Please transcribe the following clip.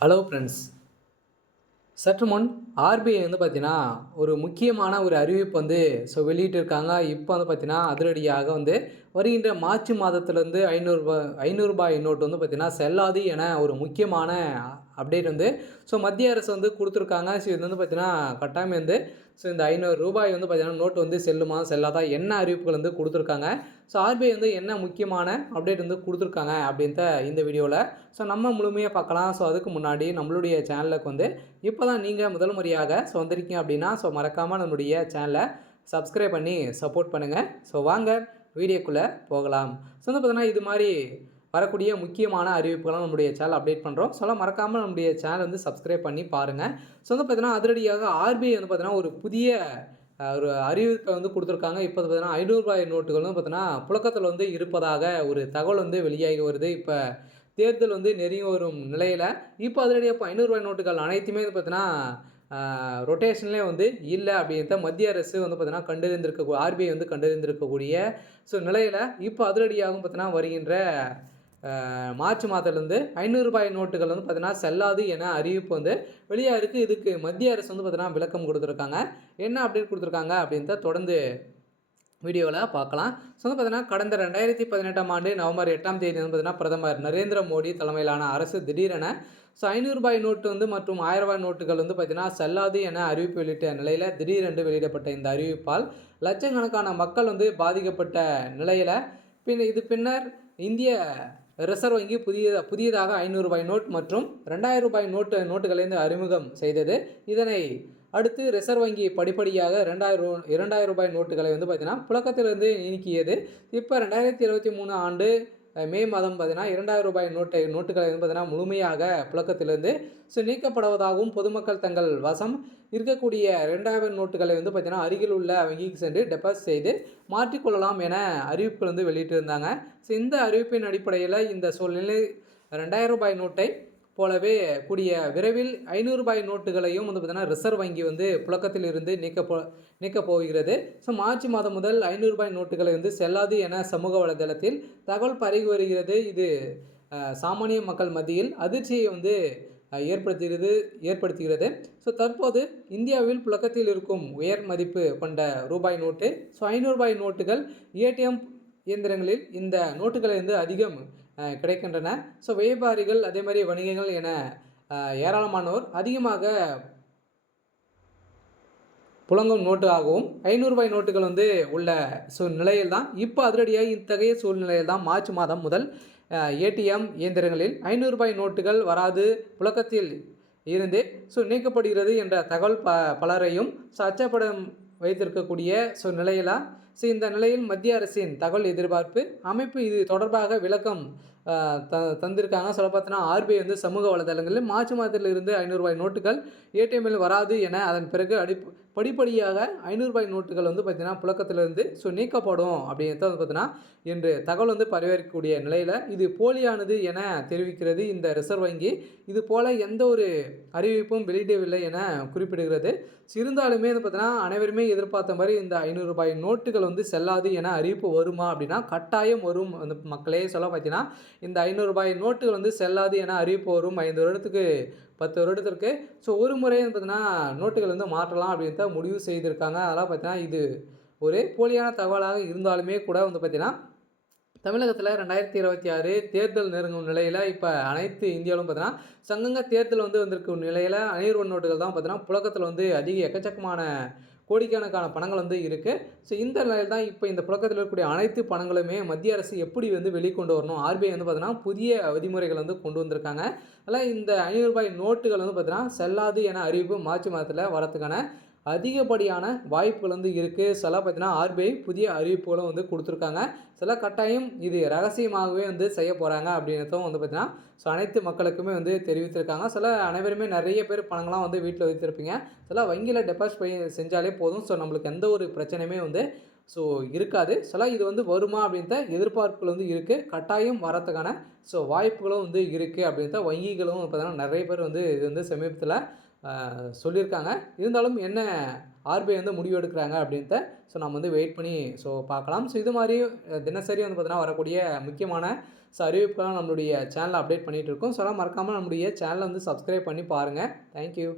Hello friends. சற்று முன் RBI பார்த்தீங்கன்னா, ஒரு முக்கியமான ஒரு அறிவிப்பு வெளியிட்டிருக்காங்க. இப்போ பார்த்தீங்கன்னா, அதிரடியாக வருகின்ற மார்ச் மாதத்திலிருந்து ரூ. 500 நோட்டு பார்த்தீங்கன்னா, செல்லாது என ஒரு முக்கியமான அப்டேட் மத்திய அரசு குடுத்துருக்காங்க. இது பார்த்தீங்கன்னா, கட்டாயம் இந்த ரூ. 500 பார்த்தீங்கன்னா, நோட்டு செல்லுமா? செல்லாதா? என்ன அறிவிப்புகள் குடுத்துருக்காங்க. ஆர்பிஐ என்ன முக்கியமான அப்டேட் குடுத்துருக்காங்க அப்படின்ட்டு இந்த வீடியோல நம்ம முழுமையா பார்க்கலாம். அதுக்கு முன்னாடி நம்மளுடைய சேனலுக்கு இப்போ தான் நீங்க முதல் முறையாக வந்திருக்கீங்க அப்படின்னா, மறக்காம நம்மளுடைய சேனல சப்ஸ்கிரைப் பண்ணி சப்போர்ட் பண்ணுங்க. வாங்க வீடியோக்குள்ள போகலாம். பார்த்தீங்கன்னா, இது மாரி வரக்கூடிய முக்கியமான அறிவிப்புகள்லாம் நம்முடைய சேனல் அப்டேட் பண்ணுறோம். மறக்காம நம்முடைய சேனல் சப்ஸ்கிரைப் பண்ணி பாருங்க. பார்த்தீங்கன்னா, அதிரடியாக ஆர்பிஐ பார்த்தீங்கன்னா, ஒரு புதிய ஒரு அறிவிப்பை குடுத்துருக்காங்க. இப்போ பார்த்தீங்கன்னா, ரூ. 500 நோட்டுகள் பார்த்தீங்கன்னா, புழக்கத்தில இருப்பதாக ஒரு தகவல் வெளியாகி வருது. இப்ப தேர்தல் நெருங்கி வரும் நிலையில, இப்போ அதிரடியா இப்போ ரூ. 500 நோட்டுகள் அனைத்துமே பார்த்தீங்கன்னா, ரொட்டேஷன்லேயே இல்ல அப்படின்றத மத்திய அரசு பார்த்தீங்கன்னா ஆர்பிஐ கண்டறிந்திருக்கக்கூடிய நிலையில, இப்போ அதிரடியாகவும் பார்த்தீங்கன்னா வருகின்ற மார்ச் மாதத்திலிருந்து ரூ. 500 நோட்டுகள் பார்த்தீங்கன்னா செல்லாது என அறிவிப்பு வெளியா இருக்கு. இதுக்கு மத்திய அரசு பார்த்தீங்கன்னா விளக்கம் குடுத்துருக்காங்க. என்ன அப்டேட் குடுத்துருக்காங்க அப்படின்றத தொடர்ந்து வீடியோவில் பார்க்கலாம். பார்த்தீங்கன்னா, கடந்த 2018ஆம் ஆண்டு நவம்பர் 8ஆம் தேதி பார்த்தீங்கன்னா, பிரதமர் நரேந்திர மோடி தலைமையிலான அரசு திடீரென ரூ. 500 நோட்டு மற்றும் ரூ. 1000 நோட்டுகள் பார்த்தீங்கன்னா, செல்லாது என அறிவிப்பு வெளியிட்ட நிலையில் திடீரென்று வெளியிடப்பட்ட இந்த அறிவிப்பால் லட்சக்கணக்கான மக்கள் பாதிக்கப்பட்ட நிலையில் பின்னர் இந்திய ரிசர்வ் வங்கி புதியதாக ரூ. 500 நோட் மற்றும் ரூ. 2000 நோட்டுகளை அறிமுகம் செய்தது. இதனை அடுத்து ரிசர்வ் வங்கி படிப்படியாக ரூ. 2000 நோட்டுகளை பார்த்தீங்கன்னா புழக்கத்திலிருந்து நீக்கியது. இப்போ 2023 ஆண்டு மே மாதம் பார்த்தீங்கன்னா ரூ. 2000 நோட்டுகளை பார்த்தீங்கன்னா முழுமையாக புழக்கத்திலிருந்து நீக்கப்படுவதாகவும் பொதுமக்கள் தங்கள் வசம் இருக்கக்கூடிய 2000 நோட்டுகளை பார்த்தீங்கன்னா அருகில் உள்ள வங்கிக்கு சென்று டெபாசிட் செய்து மாற்றிக்கொள்ளலாம் என அறிவிப்பு வெளியிட்டிருந்தாங்க. இந்த அறிவிப்பின் அடிப்படையில் இந்த சூழ்நிலை ரூ. 2000 நோட்டை போலவே கூடிய விரைவில் ரூ. 500 நோட்டுகளையும் பார்த்தீங்கன்னா ரிசர்வ் வங்கி புழக்கத்தில் இருந்து நீக்கப் போகிறது. மார்ச் மாதம் முதல் ரூ. 500 நோட்டுகளை செல்லாது என சமூக வலைதளத்தில் தகவல் பரவி வருகிறது. இது சாமானிய மக்கள் மத்தியில் அதிர்ச்சியை ஏற்படுத்துகிறது. தற்போது இந்தியாவில் புழக்கத்தில் இருக்கும் உயர் மதிப்பு கொண்ட ரூபாய் நோட்டு ரூ. 500 நோட்டுகள் ஏடிஎம் இயந்திரங்களில் இந்த நோட்டுகளை அதிகம் கிடைக்கின்றன. வியாபாரிகள் அதே மாதிரி வணிகங்கள் என ஏராளமானோர் அதிகமாக புழங்கும் நோட்டாகவும் ரூ. 500 நோட்டுகள் உள்ள நிலையில் தான் இப்போ அதிரடியாக இத்தகைய சூழ்நிலையில் தான் மார்ச் மாதம் முதல் ஏடிஎம் இயந்திரங்களில் ரூ. 500 நோட்டுகள் வராது புழக்கத்தில் இருந்து நீக்கப்படுகிறது என்ற தகவல் பலரையும் அச்சப்படம் வைத்திருக்கக்கூடிய நிலையில இந்த நிலையில் மத்திய அரசின் தகவல் எதிர்பார்ப்பு அமைப்பு இது தொடர்பாக விளக்கம் தந்திருக்காங்க. பார்த்தீங்கன்னா ஆர்பிஐ சமூக வலைதளங்களில் மார்ச் மாதத்திலிருந்து ரூ. 500 நோட்டுகள் ஏடிஎம்மில் வராது என அதன் பிறகு படிப்படியாக ரூ. 500 நோட்டுகள் பார்த்தீங்கன்னா புழக்கத்திலிருந்து நீக்கப்படும் அப்படின்றத பார்த்தீங்கன்னா என்று தகவல் பரவேற்கக்கூடிய நிலையில் இது போலியானது என தெரிவிக்கிறது இந்த ரிசர்வ் வங்கி. இது போல எந்த ஒரு அறிவிப்பும் வெளியிடவில்லை என குறிப்பிடுகிறது. இருந்தாலுமே பார்த்தீங்கன்னா அனைவருமே எதிர்பார்த்த மாதிரி இந்த ரூ. 500 நோட்டுகள் செல்லாது என அறிவிப்பு வருமா அப்படின்னா கட்டாயம் வரும். அந்த மக்களே பார்த்தீங்கன்னா இந்த ரூ. 500 நோட்டுகள் செல்லாது என அறிவிப்பு வரும். 5 வருடத்துக்கு 10 வருடத்திற்கு ஒரு முறை பார்த்தீங்கன்னா நோட்டுகள் மாற்றலாம் அப்படின்றத முடிவு செய்திருக்காங்க. அதெல்லாம் பார்த்தீங்கன்னா இது ஒரு போலியான தகவலாக இருந்தாலுமே கூட பார்த்தீங்கன்னா தமிழகத்தில் 2026 தேர்தல் நெருங்கும் நிலையில் இப்போ அனைத்து இந்தியாவிலும் பார்த்தீங்கன்னா சங்கங்க தேர்தல் வந்திருக்கும் நிலையில் ரூ. 500 நோட்டுகள் தான் பார்த்தீங்கன்னா புழக்கத்தில் அதிக எக்கச்சக்கமான கோடிக்கணக்கான பணங்கள் இருக்குது. இந்த நிலையில் தான் இப்போ இந்த புழக்கத்தில் இருக்கக்கூடிய அனைத்து பணங்களுமே மத்திய அரசு எப்படி வெளிக்கொண்டு வரணும். ஆர்பிஐ பார்த்தீங்கன்னா புதிய விதிமுறைகள் கொண்டு வந்திருக்காங்க. அதனால் இந்த ரூ. 500 நோட்டுகள் பார்த்தீங்கன்னா செல்லாது என அறிவிப்பு மார்ச் மாதத்தில் வரதுக்கான அதிகப்படியான வாய்ப்புகள் இருக்குது. பார்த்தீங்கன்னா ஆர்பிஐ புதிய அறிவிப்புகளும் கொடுத்துருக்காங்க. கட்டாயம் இது ரகசியமாகவே செய்ய போகிறாங்க அப்படின்றதும் பார்த்தீங்கன்னா அனைத்து மக்களுக்குமே தெரிவித்திருக்காங்க. அனைவருமே நிறைய பேர் பணங்கள்லாம் வீட்டில் வைத்திருப்பீங்க. வங்கியில் டெபாசிட் செஞ்சாலே போதும். நம்மளுக்கு எந்த ஒரு பிரச்சனையுமே இருக்காது. இது வருமா அப்படின்ற எதிர்பார்ப்புகள் இருக்குது. கட்டாயம் வரத்துக்கான வாய்ப்புகளும் இருக்குது அப்படின்ற வங்கிகளும் பார்த்தீங்கன்னா நிறைய பேர் இது சமீபத்தில் சொல்லியிருக்காங்க. இருந்தாலும் என்ன ஆர்பிஐ வந்து முடிவு எடுக்குறாங்க அப்படின்ட்டு ஸோ நம்ம வந்து வெயிட் பண்ணி பார்க்கலாம். ஸோ இது மாரி தினசரி வந்து பார்த்தீங்கன்னா வரக்கூடிய முக்கியமான அறிவிப்புலாம் நம்மளுடைய சேனல்ல அப்டேட் பண்ணிட்டு இருக்கோம். ஸோ அதெல்லாம் மறக்காம நம்முடைய சேனல வந்து சப்ஸ்கிரைப் பண்ணி பாருங்க. Thank you.